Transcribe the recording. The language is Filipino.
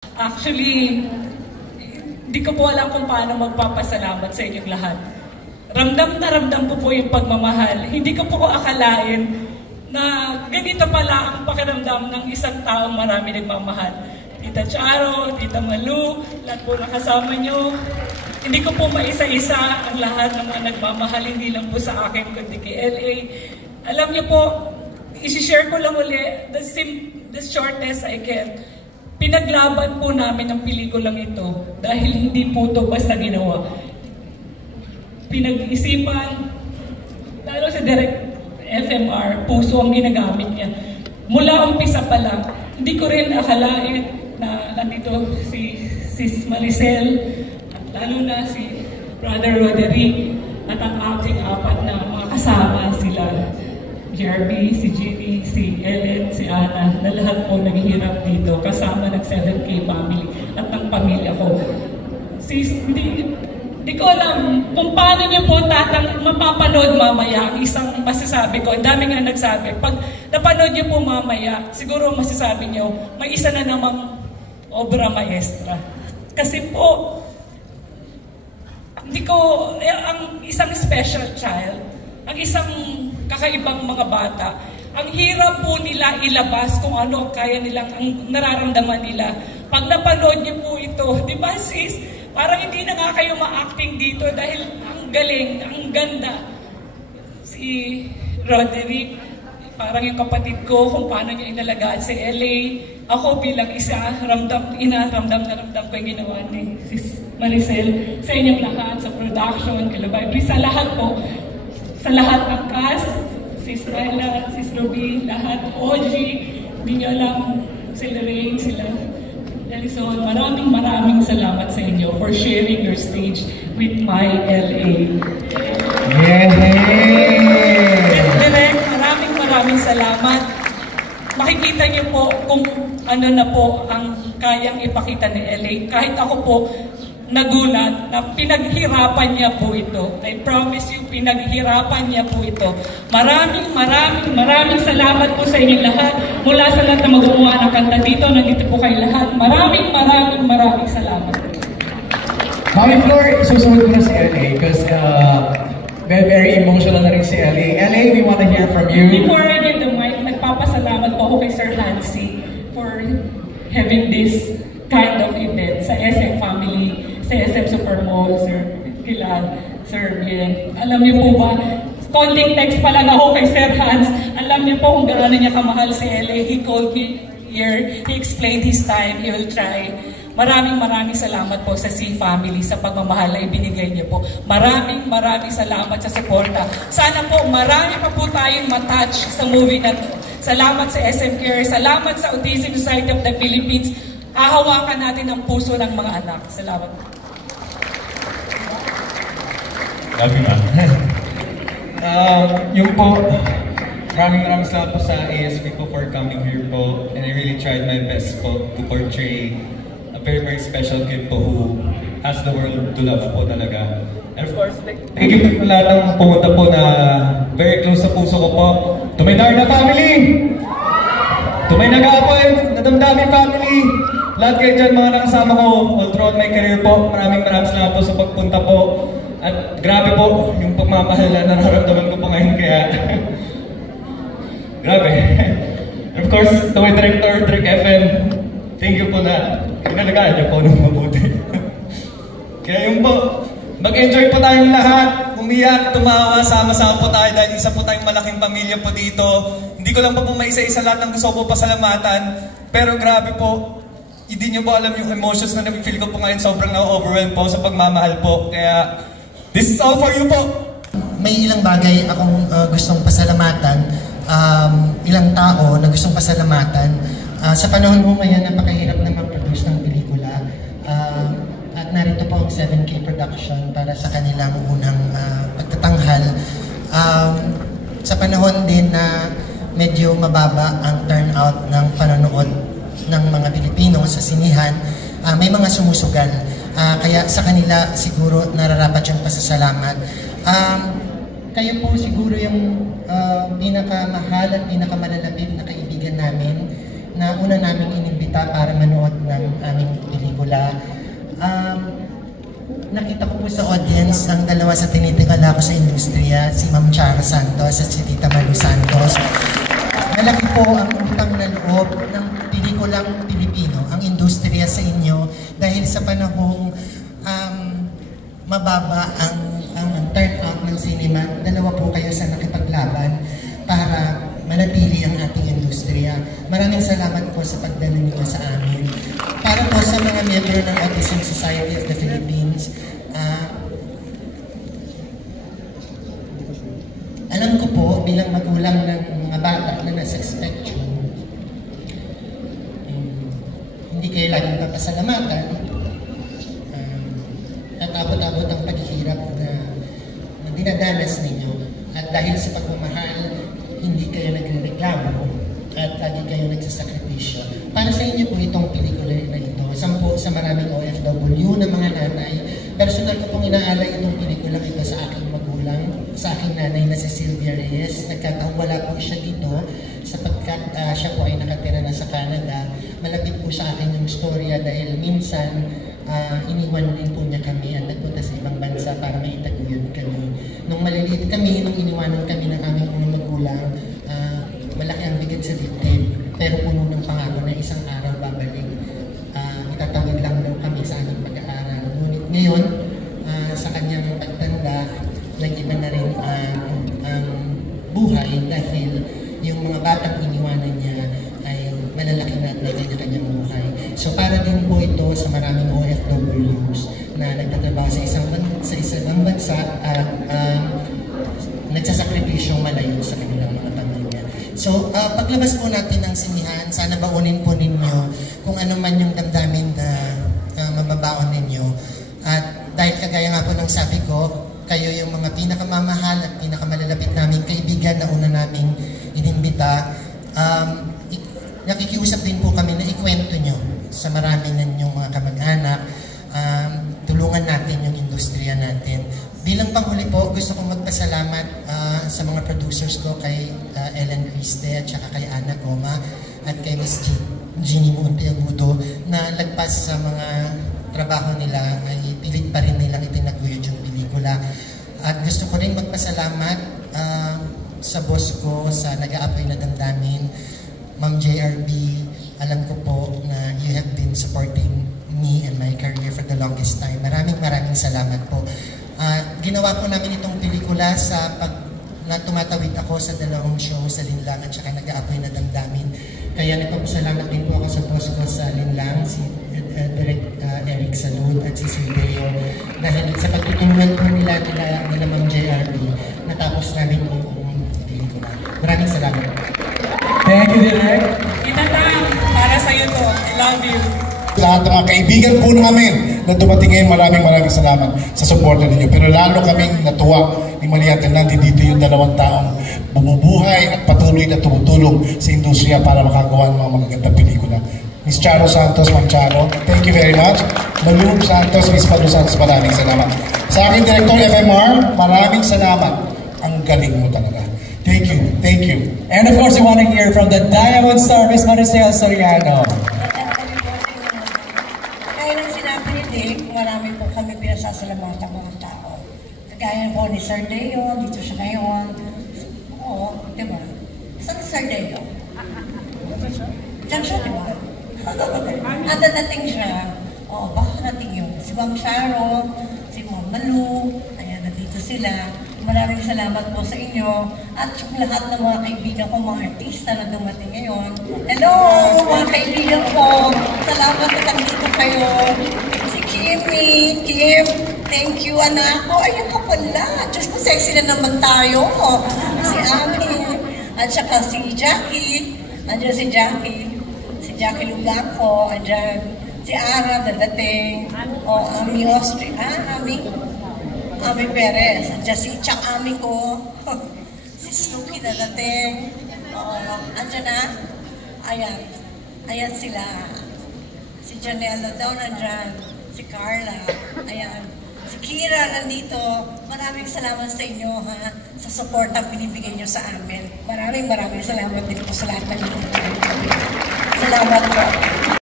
Actually, hindi ko po alam kung paano magpapasalamat sa inyong lahat. Ramdam na ramdam ko po yung pagmamahal. Hindi ko po akalain na ganito pala ang pakiramdam ng isang taong marami nagmamahal. Tita Charo, Tita Malu, lahat po nakasama nyo. Hindi ko po maisa-isa ang lahat ng mga nagmamahal, hindi lang po sa akin, kundi kay LA. Alam niyo po, isi-share ko lang uli, the shortest I can. Pinaglaban po namin ang pelikulang ito dahil hindi po ito basta ginawa. Pinag-isipan, lalo sa direct FMR, puso ang ginagamit niya. Mula umpisa pa lang, hindi ko rin akalain na nandito si Sis Maricel, at lalo na si Brother Roderick, at ang aking apat na mga kasama sila. Jerby, si Ginny, si Ellen, si Ana, na lahat po naghihirap dito kasama ng 7K family at ng pamilya ko. Sis, hindi ko alam kung paano niyo po mapapanood mamaya ang isang masasabi ko. Ang dami nga nagsabi. Pag napanood niyo po mamaya, siguro masasabi niyo, may isa na namang obra maestra. Kasi po, ang isang special child, ang isang kakaibang mga bata, ang hirap po nila ilabas kung ano ang kaya nilang, ang nararamdaman nila. Pag napanood niyo po ito, di ba sis, parang hindi na nga kayo ma-acting dito dahil ang galing, ang ganda. Si Roderick, parang yung kapatid ko, kung paano niya inalagaan si LA. Ako bilang isa, ramdam ko yung ginawa ni Sis Maricel. Sa inyong lahat, sa production, Kalabay, sa lahat po, sa lahat ng cast, Sis Bella, Sis Ruby, lahat, OG, hindi niyo alam, sila Rain, sila Elison, maraming salamat sa inyo for sharing your stage with my LA. Direk, maraming salamat. Makikita niyo po kung ano na po ang kayang ipakita ni LA. Kahit ako po, nagulat na pinaghirapan niya po ito. I promise you, pinaghirapan niya po ito. Maraming salamat po sa inyo lahat. Mula sa lahat na mag-uwa ng kanta dito, nandito po kayo lahat. Maraming salamat. Mami Flor, susunod ko na si LA because very emotional na rin si LA. LA, we want to hear from you. Before I give the mic, nagpapasalamat po ako kay Sir Hansi for having this kind of event sa SM Family, sa SM Supermall, Sir Gilad, Sir Bien. Alam niyo po ba, konting text pa lang ako kay Sir Hans, alam niyo po kung gaano niya kamahal si LA. He called me here, he explained his time, he will try. Maraming salamat po sa C Family, sa pagmamahal na ibinigay niyo po. Maraming salamat sa suporta. Sana po marami pa po tayong matouch sa movie na to. Salamat sa SM Care, salamat sa Autism Society of the Philippines. Hahawakan natin ang puso ng mga anak. Salamat. Love you, ma'am. Yung po, maraming salamat po sa ASP po for coming here po. And I really tried my best po to portray a very special kid po who has the world to love po talaga. And of course, thank you po lahat ng pumunta po na very close sa puso ko po. To my Darna family! To my Nag-aapoy, Nadamdami family! Lahat kayo dyan, mga nakasama ko all throughout my career po. Maraming salamat po sa pagpunta po. At grabe po, yung pagmamahal na nararamdaman ko po ngayon, kaya grabe. And of course, to my director, Direk FM, thank you po na pinalagaan niyo po nung mabuti. Kaya yun po, mag-enjoy po tayong lahat, umiyak, tumawa, sama-sama po tayo dahil isa po tayong malaking pamilya po dito. Hindi ko lang po maisa-isa lahat ng gusto ko po pasalamatan, pero grabe po, hindi nyo po alam yung emotions na nag-feel ko po ngayon, sobrang na-overwhelm po sa pagmamahal po. Kaya, this is all for you po! May ilang bagay akong gustong pasalamatan, ilang tao na gustong pasalamatan. Sa panahon mo ngayon, napakahirap na mag-produce ng pelikula. At narito po ang 7K production para sa kanilang unang pagtatanghal. Sa panahon din na medyo mababa ang turnout ng panonood ng mga Pilipino sa sinihan, may mga sumusugal. Kaya sa kanila siguro nararapat yung pasasalamat. Kayo po siguro yung pinakamahal at pinakamalalapit na kaibigan namin na una naming inimbita para manood ng aming pelikula. Nakita ko po sa audience ang dalawa sa tinitingala ko sa industriya, si Ma'am Chara Santos at si Tita Malu Santos. Malaki po ang utang na loob ng pelikulang Pilipino, ang industriya sa inyo dahil sa panahong mababa ang turnout ng cinema, dalawa po kayo sa nakipaglaban para manatili ang ating industriya. Maraming salamat po sa pagdalo ninyo sa amin. Para po sa mga miyembro ng Autism Society of the Philippines, alam ko po bilang magulang ng mga bata na nasa spectrum, hindi kayo laging papasalamatan at abot-abot ang paghihirap na dinadanas ninyo. At dahil sa pagmamahal, hindi kayo nagrereklamo at lagi kayo nagsasakripisyo. Para sa inyo po itong pelikula na ito, sampu sa maraming OFW na mga nanay, personal ko pong inaalay itong pelikula ito sa aking magulang, sa aking nanay na si Sylvia Reyes. Nagkataong wala po siya dito sapagkat siya po ay nakatira na sa Canada. Malapit po sa akin yung storya dahil minsan iniwan din po niya kami at nagpunta sa ibang bansa para maitaguyod kami. Nung maliliit kami, nung iniwanan kami ng aming mga magulang, malaki ang bigat sa dibdib, pero puno ng pangako na isang araw babalik. Itatawid lang daw kami sa aming pag-aaral. Ngunit ngayon, sa kanyang pagtanda, nag-iba na rin ang buhay dahil yung mga batang iniwanan niya ay malalaki na at may kanya-kanyang buhay. So para din po ito sa maraming OFWs na nagtatrabaho sa isang bansa at nagsasakripisyong malayo sa kanilang mga pamilya. So paglabas po natin ng sinihan, sana baunin po ninyo kung ano man yung damdamin na mababaon ninyo. At dahil kagaya nga po ng sabi ko, kayo yung mga pinakamamahal at pinakamalalapit naming kaibigan na una naming inimbita. Nakikiusap din po kami na ikwento nyo sa marami ng inyong mga kamag-anak. Tulungan natin yung industriya natin. Bilang panghuli po, gusto kong magpasalamat sa mga producers ko kay Ellen Criste at saka kay Ana Goma at kay Miss Jeannie Monteagudo na lagpas sa mga trabaho nila ay pilit pa rin nilang itinaguyod yung pelikula. At gusto ko rin magpasalamat sa boss ko sa nag-aapoy na damdamin, Ma'am JRB. Alam ko po na you have been supporting me and my career for the longest time. Maraming salamat po. Ginawa po namin itong pelikula sa na tumatawid ako sa dalawang show sa Linlang at saka nag-aapoy na damdamin. Kaya nagpapasalamat din po ako sa boss ko sa Linlang, si Direct Eric Salud at si Silvio. Dahil sa pagtutulungan po nila Ma'am JRB, natapos namin po ang pelikula. Maraming salamat. Thank you, Direk. Itatang, para sa'yo to. I love you. Lahat ng mga kaibigan po namin na dumating ngayon, maraming salamat sa suporta ninyo. Pero lalo kaming natuwa ni Mariate na dito yung dalawang taong bumubuhay at patuloy na tumutulong sa industriya para makagawa ng mga magagandang pelikula. Miss Charo Santos, Ma'am Charo, thank you very much. Malu Santos, Miss Malu Santos, maraming salamat. Sa aking Director FMR, maraming salamat. Ang galing mo talaga. Thank you, thank you. And of course, we want to hear from the Diamond Star, Miss Maricel Soriano. Kaya nang sinabi ni Dick, marami po kami pinasasalamatan mga tao. Kagaya po ni Sir Deo, dito siya ngayon. Oo, di ba? Saan si Sir Deo? Diyan siya, di ba? At nadating siya. Oo, baka nating yun. Si Ma'am Charo, si Ma'am Malu, ayan, nandito sila. Maraming salamat po sa inyo at yung lahat ng mga kaibigan ko, mga artista na dumating ngayon. Hello, mga kaibigan ko. Salamat at nandito kayo. Si Kimmy, Kim, thank you anak ko. Ayun ka pala. Diyos ko, sexy na naman tayo. Si Ami, at saka si Jackie. Andiyan si Jackie. Si Jackie Lugaco. Andiyan si Ara, dadating. O, Ami Austria. Ami Perez, andyan si Chang Ami ko, si Snooki na dating, andyan na, ayan sila, si Janela daw nandyan, si Carla, ayan, si Kira nandito. Maraming salamat sa inyo ha, sa support ang binibigay nyo sa amin. Maraming salamat din po sa lahat ng mga sa Salamat po.